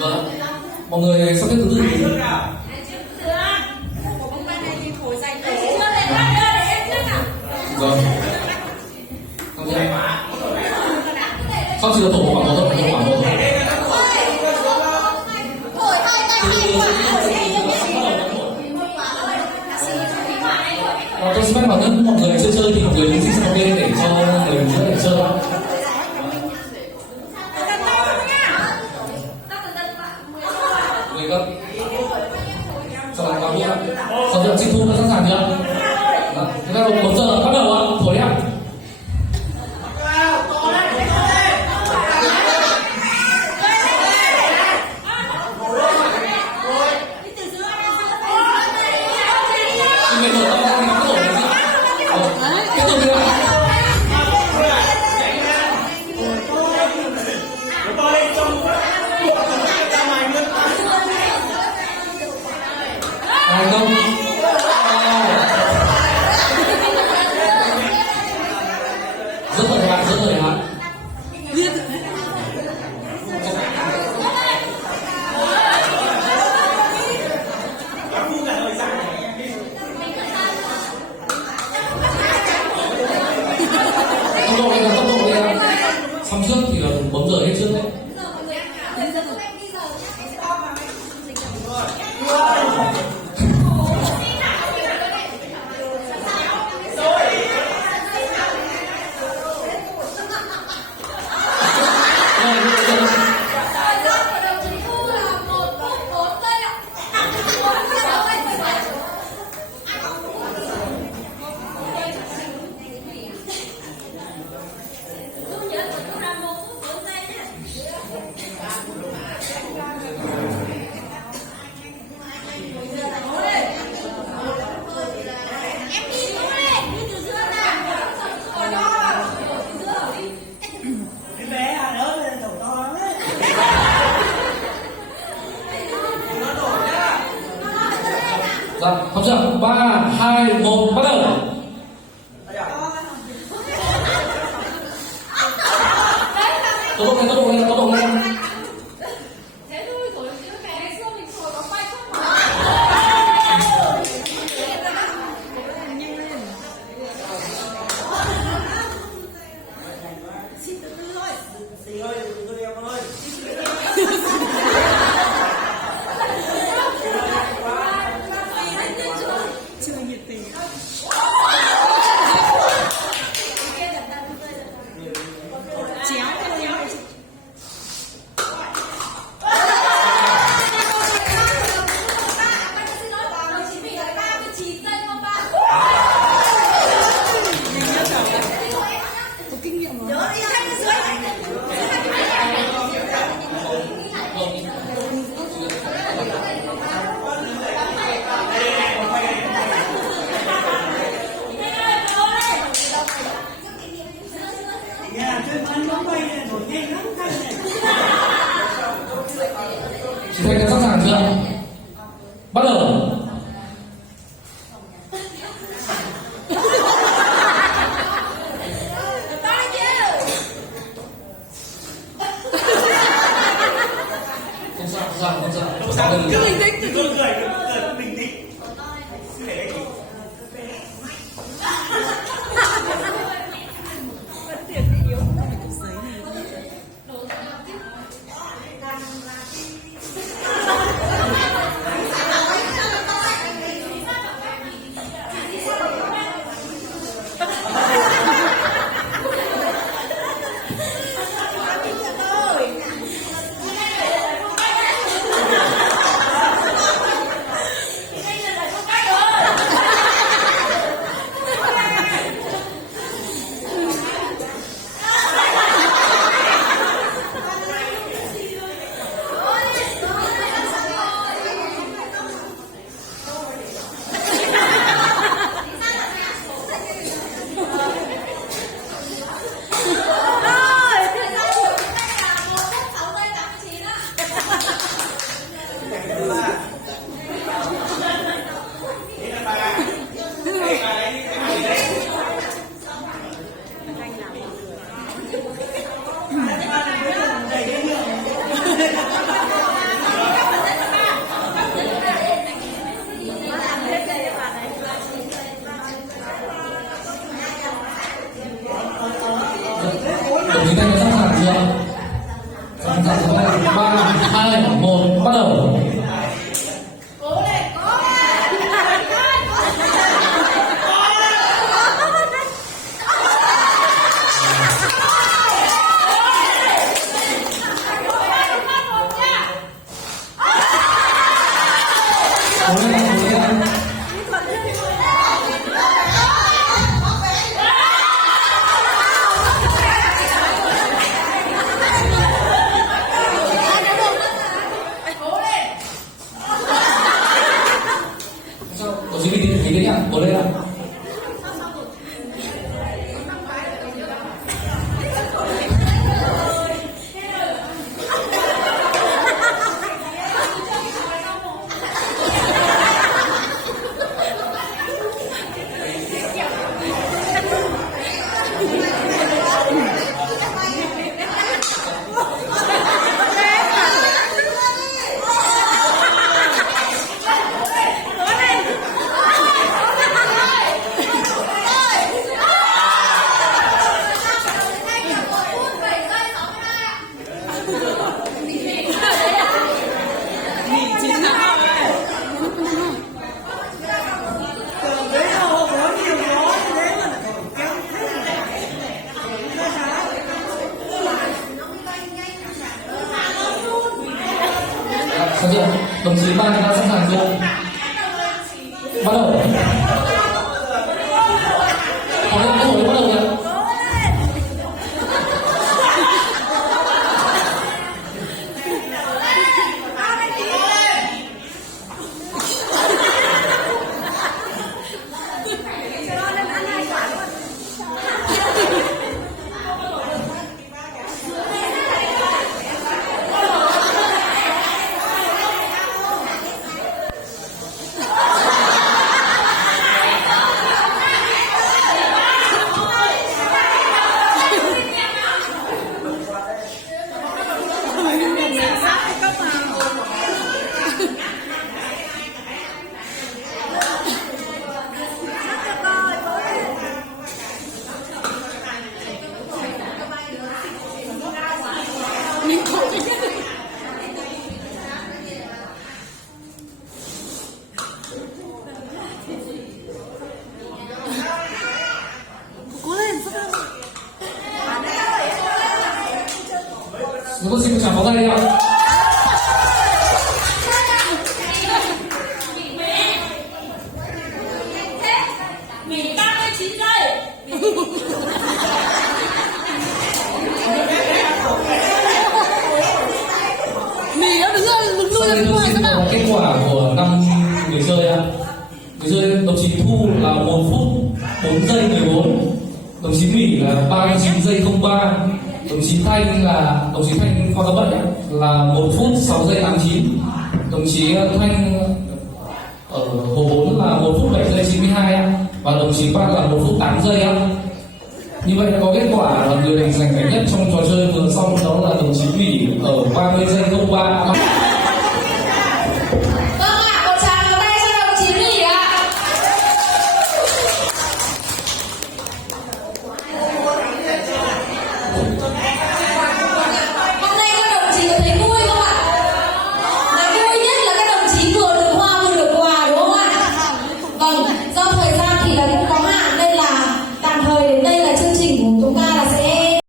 Vâng. Mọi người sắp xếp thứ tự đi. Vâng. Không chỉ là tổ quảng cáo thôi, tổ quảng cáo thôi. Tôi xin phép bản thân mọi người chơi thì mọi người đứng xin sau lên để cho người mình sẽ để chơi. Người cấp cho bạn vào luôn. Giờ giờ chị Thu đã sẵn sàng chưa? Chúng ta bấm giờ bắt đầu ạ, thổi ạ. Không. Rất thời hạn, rất thời hạn. Tốc độ đây xong trước thì bấm giờ hết trước đấy. Dạ, không chưa? 3, 2, 1, bắt đầu. Tốc độ lên. Chị Thanh đã sẵn sàng chưa? Bắt đầu. Không sao. Cứ bình tĩnh, cười bình tĩnh. đầu. Cố lên, cố lên. Đồng chí bình tĩnh nhá, cố lên ạ. Sao chưa? Đồng chí ban đã sẵn sàng chưa? Bắt đầu. Có lẽ bắt đầu rồi. Chúng tôi xin chào pháo tay đi ạ. Nghỉ 39 giây. Nghỉ nó đứng Sau đây tôi xin báo kết quả của 5 người chơi ạ. Người chơi đồng chí Thu là 1 phút 4 giây 14, đồng chí Mỹ là 39 giây 03, đồng chí Thanh Khoa Các Bận là 1 phút 6 giây 89, đồng chí Thanh ở hồ 4 là 1 phút 7 giây 92 và đồng chí Ban là 1 phút 8 giây. Như vậy đã có kết quả là người giành giải nhất trong trò chơi vừa xong, đó là đồng chí Mỹ ở 30 giây 03.